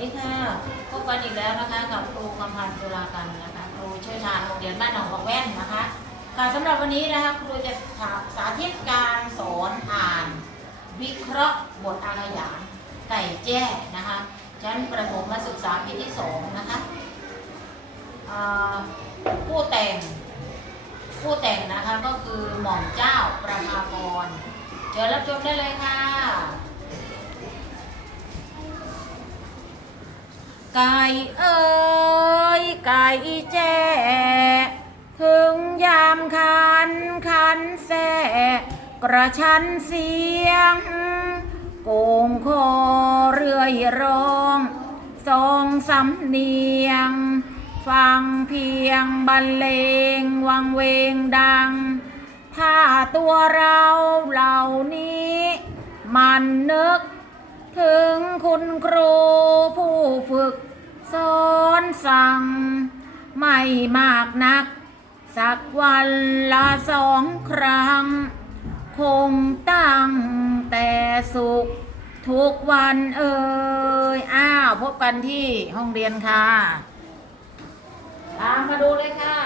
ดีค่ะพบกันอีกแล้วนะคะกับครูคำพันธ์ตุลาการนะคะครูเชี่ยวชาญโรงเรียนบ้านหนองบังแว่นนะคะค่ะสำหรับวันนี้นะคะครูจะสาธิตการสอนอ่าน วิเคราะห์บทอารยานไก่แจ้นะคะชั้นประถมมาศึกษาปีที่สองนะคะผู้แต่งผู้แต่งนะคะก็คือหม่อมเจ้าประภากรเชิญรับชมได้เลยค่ะ ไก่เอ้ยไก่แจ้ถึงยามคันคันแสกระชันเสียงโกงคอเรื่อยร้องสองสำเนียง ฟังเพียงบรรเลงวังเวงดัง ถ้าตัวเราเหล่านี้ มันนึก ถึงคุณครูผู้ฝึกสอนสั่ง ไม่มากนัก สักวันละสองครั้ง คงตั้งแต่สุข ทุกวันเอ่ยอ้าว พบกันที่ห้องเรียนค่ะ ตามมาดูเลยค่ะ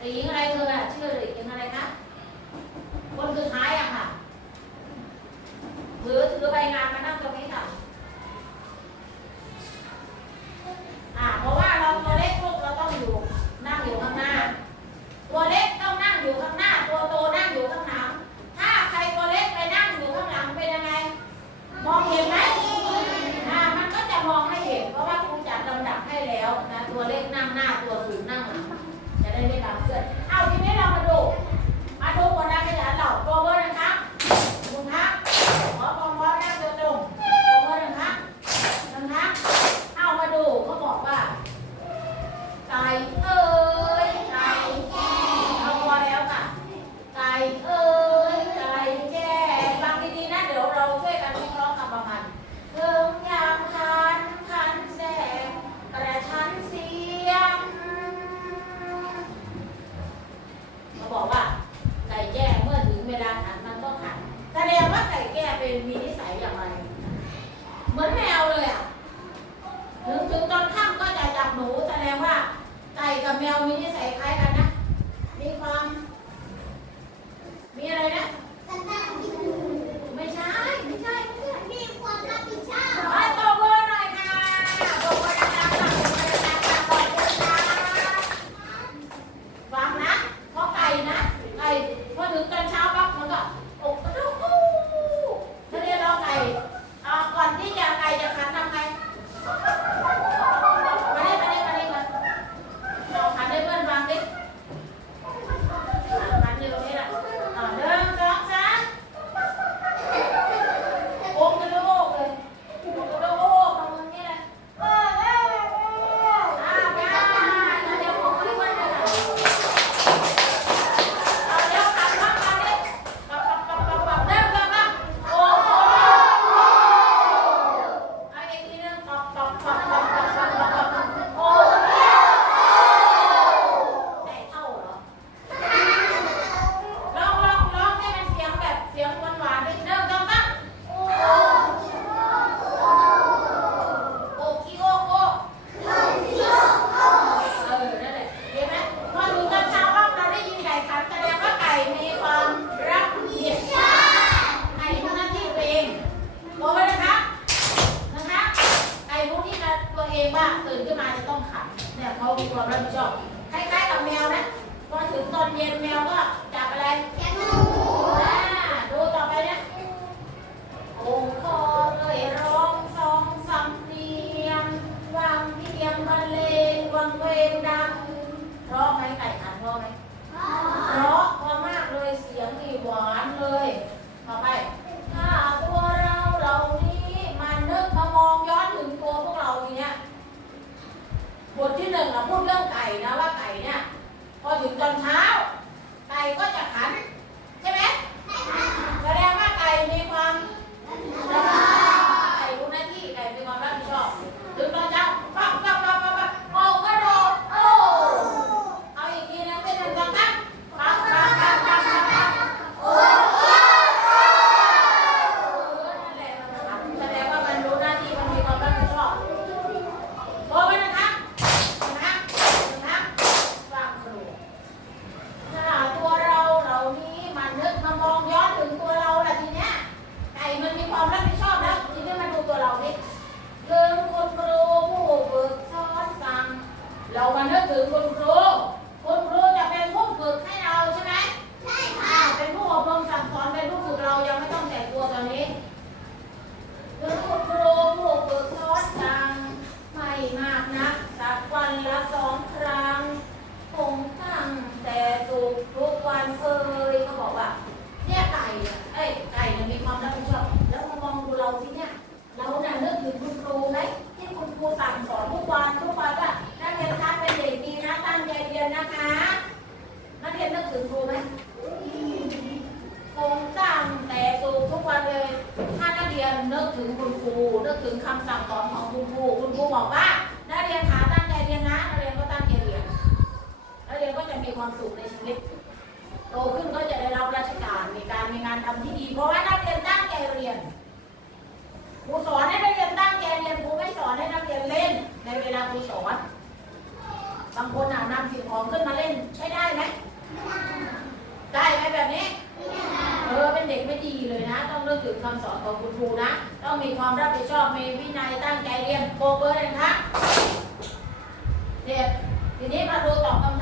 เด็กหญิงอะไรเธออะชื่อเด็กหญิงอะไรคะคนคือท้ายอะค่ะถือถือใบงานมานะ สอนทุกวันทุกวันว่านักเรียนคะเป็นเด็กดีนะตั้งใจเรียนนะคะนักเรียนนึกถึงครูไหมคงตั้งแต่สูทุกวันเลย ถ้านักเรียนนึกถึงคุณครูนึกถึงคำสั่งสอนของคุณครูคุณครูบอกว่านักเรียนคาตั้งใจเรียนนะนักเรียนก็ตั้งใจเรียนนักเรียนก็จะมีความสุขในชีวิตโตขึ้นก็จะได้รับราชการมีการมีงานทำที่ดี เพราะว่านักเรียนตั้งใจเรียนครูสอนให้นักเรียนตั้งใจเรียนครูไม่สอนให้นัก ในเวลาคุณสอนบางคนอะนำสิ่งของขึ้นมาเล่นใช้ได้ไหมได้ไหมแบบนี้เออเป็นเด็กไม่ดีเลยนะ ต้องเลือกถึงคำสอนของคุณครูนะ ต้องมีความรับผิดชอบมีวินัยตั้งใจเรียนโกเบอร์นะคะเด็กทีนี้มาดูตอบคำ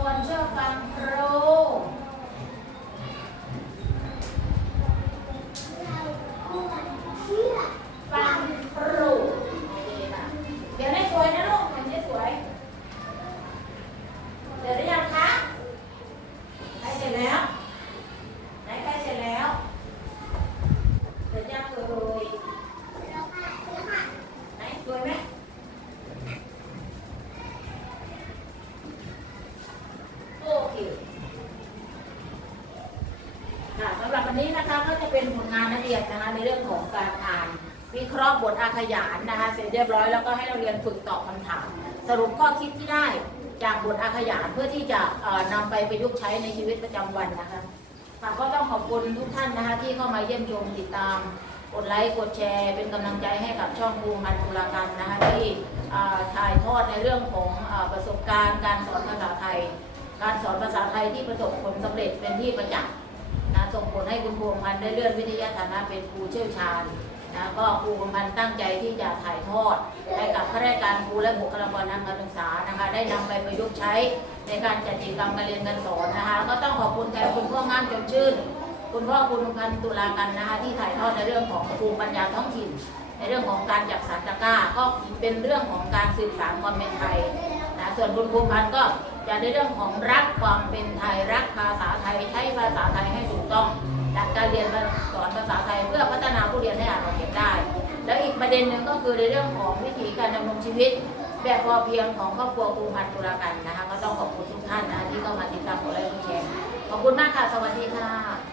คนชอบฟังเพล ก็จะเป็นผลงานนักเรียนนะคะในเรื่องของการอ่านวิเคราะห์บทอาขยานนะคะเสร็จเรียบร้อยแล้วก็ให้นักเรียนฝึกตอบคำถาม สรุปข้อคิดที่ได้จากบทอาขยานเพื่อที่จะเอ่อนำไปประยุกต์ใช้ในชีวิตประจำวันนะคะค่ะก็ต้องขอบคุณทุกท่านนะคะที่เข้ามาเยี่ยมชมติดตามกดไลค์กดแชร์ เป็นกำลังใจให้กับช่องภูมิพันธ์ตุลาการนะคะที่ถ่ายทอดในเรื่องของอประสบการณ์ การสอนภาษาไทย การสอนภาษาไทยที่ประสบผลสำเร็จเป็นที่ประจักษ์ ส่งผลให้คุณภูพันธ์ได้เลื่อนวิทยาฐานะเป็นครูเชี่ยวชาญนะก็ครูพันธ์ตั้งใจที่จะถ่ายทอดให้กับข้าราชการครูและบุคลากรทางการศึกษานะคะได้นำไปประยุกต์ใช้ในการจัดกิจกรรมการเรียนการสอนนะคะก็ต้องขอบคุณแทนคุณพ่องามจนชื่น คุณพ่อคุณพันธ์ตุลากันนะคะที่ถ่ายทอดในเรื่องของภูมิปัญญาท้องถิ่น ในเรื่องของการจับสันตะกร้าก็เป็นเรื่องของการสืบสานความเป็นไทยนะส่วนคุณภูพันธ์ก็ จะในเรื่องของรักความเป็นไทยรักภาษาไทยใช้ภาษาไทยให้ถูกต้องจากการเรียนสอนภาษาไทยเพื่อพัฒนาผู้เรียนให้อ่านออกเขียนได้ แล้วอีกประเด็นหนึ่งก็คือในเรื่องของวิธีการดำรงชีวิต แบบพอเพียงของครอบครัวภูมิพันธ์ตุลากันนะคะ ก็ต้องขอบคุณทุกท่านนะที่เข้ามาติดตามกดไลค์กดแชร์ขอบคุณมากค่ะ สวัสดีค่ะ Bye.